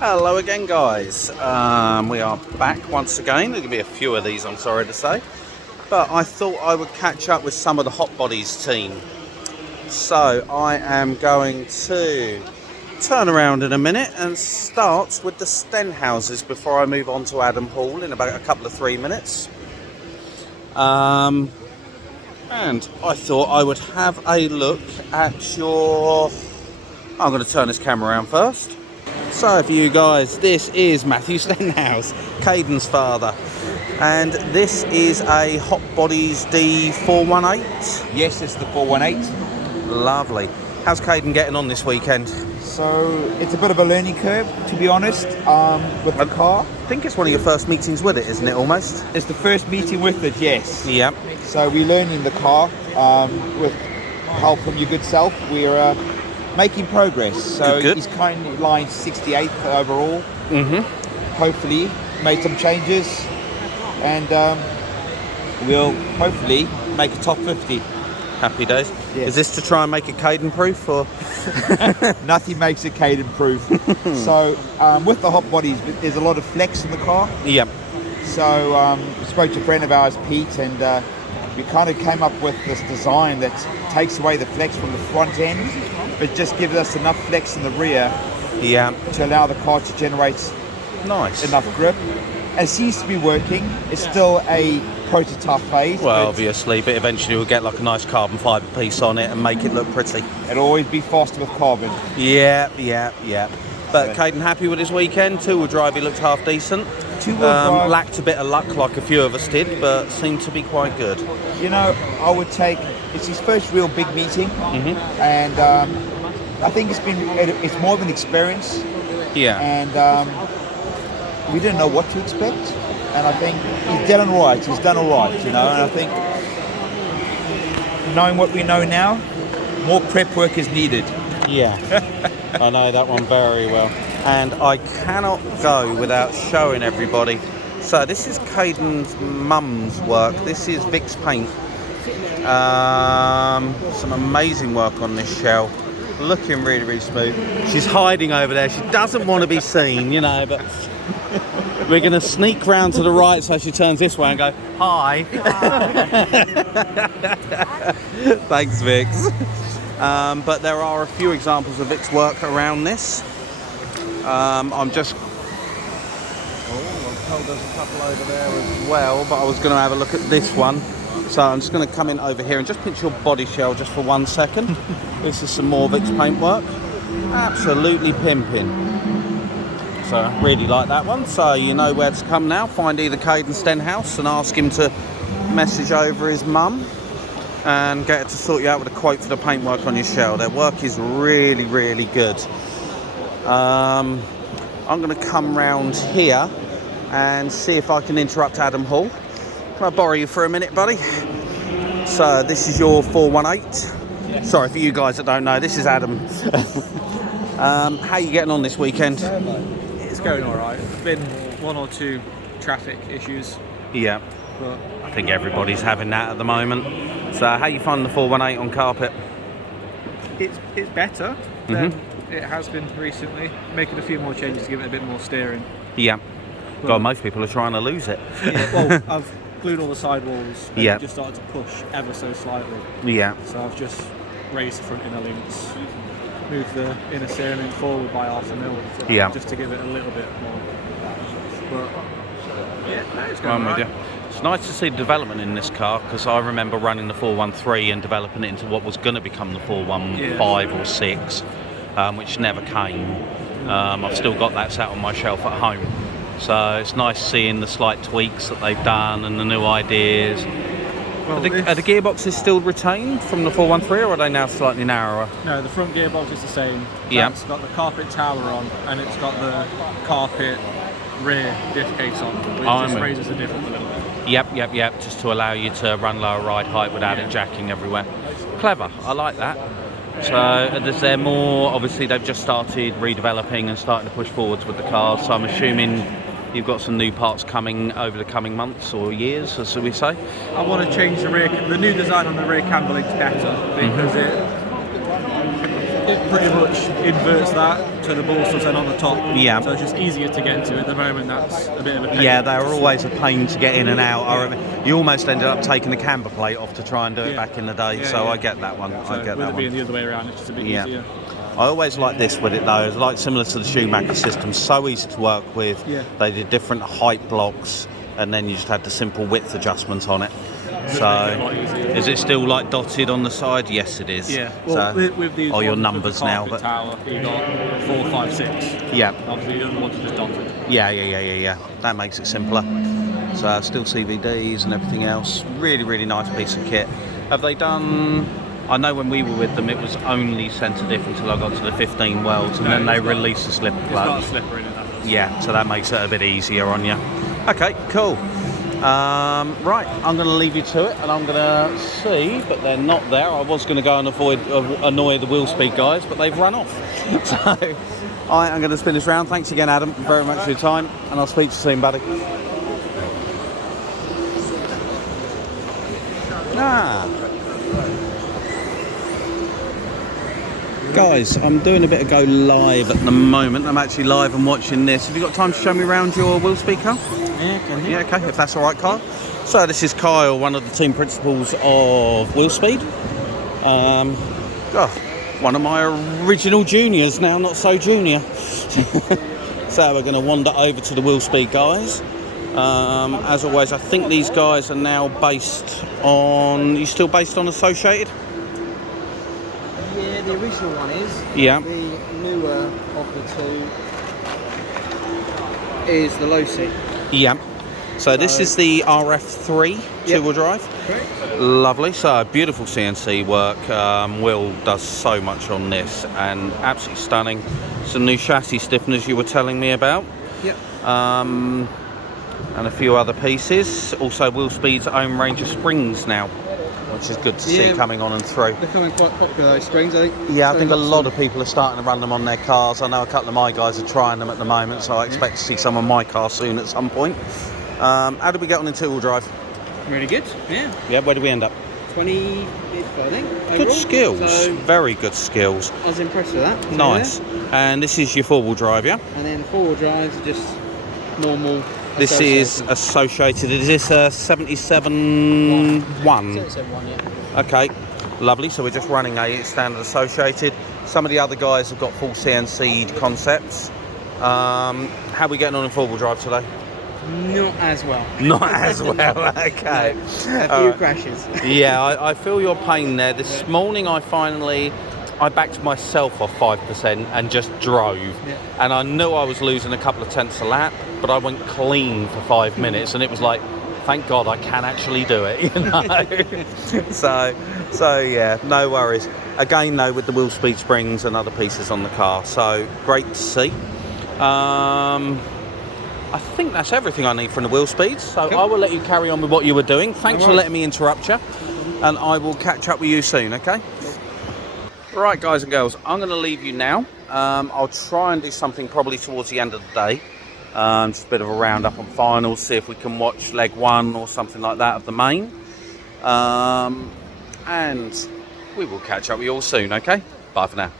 Hello again, guys. We are back once again. There's going to be a few of these, I'm sorry to say. But I thought I would catch up with some of the Hot Bodies team. So I am going to turn around in a minute and start with the Stenhouses before I move on to Adam Hall in about a couple of 3 minutes. And I thought I would have a look at your... I'm going to turn this camera around first. So for you guys, this is Matthew Stenhouse, Caden's father. And this is a Hot Bodies D418? Yes, it's the 418. Lovely. How's Caden getting on this weekend? So it's a bit of a learning curve, to be honest, with the car. I think it's one of your first meetings with it, isn't it, almost? It's the first meeting with it, yes. Yep. So we're learning the car with help from your good self. We're making progress. So Good. he's currently line 68th overall. Hopefully made some changes and we'll hopefully make a top 50. Happy days. Yes. Is this to try and make it Caden proof or? Nothing makes a Caden proof. So with the Hot Bodies, there's a lot of flex in the car. Yep. So we spoke to a friend of ours, Pete, and we kind of came up with this design that takes away the flex from the front end, but just gives us enough flex in the rear Yeah. to allow the car to generate Nice. enough grip. And it seems to be working. It's still a prototype phase. Well, but obviously, but eventually we'll get like a nice carbon fibre piece on it and make it look pretty. it'll always be faster with carbon. Yeah. But Yeah. Caden happy with his weekend. Two-wheel drive, he looked half decent. Two-wheel drive. Lacked a bit of luck like a few of us did, but seemed to be quite good. You know, I would take, it's his first real big meeting, and I think it's more of an experience, Yeah. and we didn't know what to expect, and I think he's done all right, and I think knowing what we know now, more prep work is needed. Yeah. I know that one very well. And I cannot go without showing everybody. So this is Caden's mum's work. This is Vic's paint. Some amazing work on this shell. Looking really, really smooth. She's hiding over there. She doesn't want to be seen, you know, but we're going to sneak round to the right so she turns this way and go, hi. Thanks, Vix. But there are a few examples of Vic's work around this. I'm just... I'm told there's a couple over there as well, but I was going to have a look at this one. So I'm just going to come in over here and just pinch your body shell just for 1 second. This is some more Vic's paint work. Absolutely pimping. So I really like that one. So you know where to come now. Find either Caden Stenhouse and ask him to message over his mum and get her to sort you out with a quote for the paintwork on your shell. Their work is really, really good. I'm going to come round here and see if I can interrupt Adam Hall. Can I borrow you for a minute, buddy? So this is your 418. Yeah. Sorry, for you guys that don't know, this is Adam. How are you getting on this weekend? It's going all right. Been one or two traffic issues, Yeah, but I think everybody's having that at the moment. So how you find the 418 on carpet? it's better than it has been recently. Making a few more changes to give it a bit more steering. Yeah. God, most people are trying to lose it. Yeah, well, I've glued all the sidewalls and Yeah. just started to push ever so slightly. Yeah. So I've just raised the front inner links, moved the inner steering link forward by 0.5 mil, Yeah. just to give it a little bit more. But yeah, no, it's going I'm with all you. right. It's nice to see the development in this car because I remember running the 413 and developing it into what was going to become the 415 or 6, which never came. I've still got that sat on my shelf at home. So it's nice seeing the slight tweaks that they've done and the new ideas. Well, Are the gearboxes still retained from the 413 or are they now slightly narrower? No, the front gearbox is the same. Yeah. It's got the carpet tower on, and it's got the carpet rear diff case on, which I'm just with- raises the diff up a little bit. Yep, just to allow you to run lower ride height without it jacking everywhere. Clever, I like that. So is there more, obviously they've just started redeveloping and starting to push forwards with the cars, so I'm assuming you've got some new parts coming over the coming months or years, as we say? I want to change the new design on the rear cam link's better because it pretty much inverts that to the ball stuff then on the top. Yeah. So it's just easier to get into. At the moment, that's a bit of a pain. Yeah, they were always a pain to get in and out. I remember, you almost ended up taking the camber plate off to try and do it back in the day. So I get that one. So I get with that it being one. the other way around, it's just a bit easier. I always like this with it though. It's like similar to the Schumacher system. So easy to work with. Yeah. They did different height blocks, and then you just had the simple width adjustments on it. So, is it still like dotted on the side? Yes, it is. Yeah. Well, so, with these your ones numbers with the now, carpet but tower, you got 4, 5, 6. yeah. Obviously, the other ones are just dotted. Yeah. That makes it simpler. So, still CVDs and everything else. Really, really nice piece of kit. Have they done? I know when we were with them, it was only centre diff until I got to the 15 welds, and then they released the slipper It's plug. got a slipper in it. That does. Yeah, so that makes it a bit easier on you. Okay, cool. Right, I'm going to leave you to it, and I'm going to see, but they're not there. I was going to go and annoy the willspeed guys, but they've run off. So I am going to spin this round. Thanks again, Adam, very much for your time, and I'll speak to you soon, buddy. Guys, I'm doing a bit of go live at the moment. I'm actually live and watching this. Have you got time to show me around your willspeed car? Yeah, can you? Yeah, okay, if that's all right, Kyle. So this is Kyle, one of the team principals of willspeed. One of my original juniors, now not so junior. So we're going to wander over to the willspeed guys. As always, I think these guys are now based on... Are you still based on Associated? Yeah, the original one is. Yeah. The newer of the two is the low seat. Yeah. So this is the RF3 two-wheel drive. Correct. Lovely. So beautiful CNC work. Will does so much on this, and absolutely stunning. Some new chassis stiffeners you were telling me about. Yep. And a few other pieces. Also willspeed's own range of springs now, which is good to see coming on and through. They're becoming quite popular, those springs, I think. Yeah, I So think a lots lot of people are starting to run them on their cars. I know a couple of my guys are trying them at the moment, so I expect to see some on my car soon at some point. How did we get on in two-wheel drive? Really good, yeah. Yeah, where did we end up? 25th, I think. Good overall. skills, So very good skills. I was impressed with that. Nice. And this is your four-wheel drive, yeah? And then four-wheel drives are just normal. This is Associated. Is this a 77 1? 77 yeah. Okay, lovely. So we're just running a standard Associated. Some of the other guys have got full CNC'd concepts. How are we getting on in four-wheel drive today? Not as well. Not as well, okay. A few crashes. Yeah, I feel your pain there. This morning I backed myself off 5% and just drove. Yeah. And I knew I was losing a couple of tenths a lap, but I went clean for 5 minutes, and it was like, thank God I can actually do it, you know. so yeah, no worries. Again though, with the willspeed springs and other pieces on the car, so great to see. I think that's everything I need from the willspeeds, so Cool. I will let you carry on with what you were doing. Thanks for worries. letting me interrupt you, and I will catch up with you soon, okay? Right, guys and girls, I'm going to leave you now. I'll try and do something probably towards the end of the day. Just a bit of a roundup on finals, see if we can watch leg one or something like that of the main. And we will catch up with you all soon, okay? Bye for now.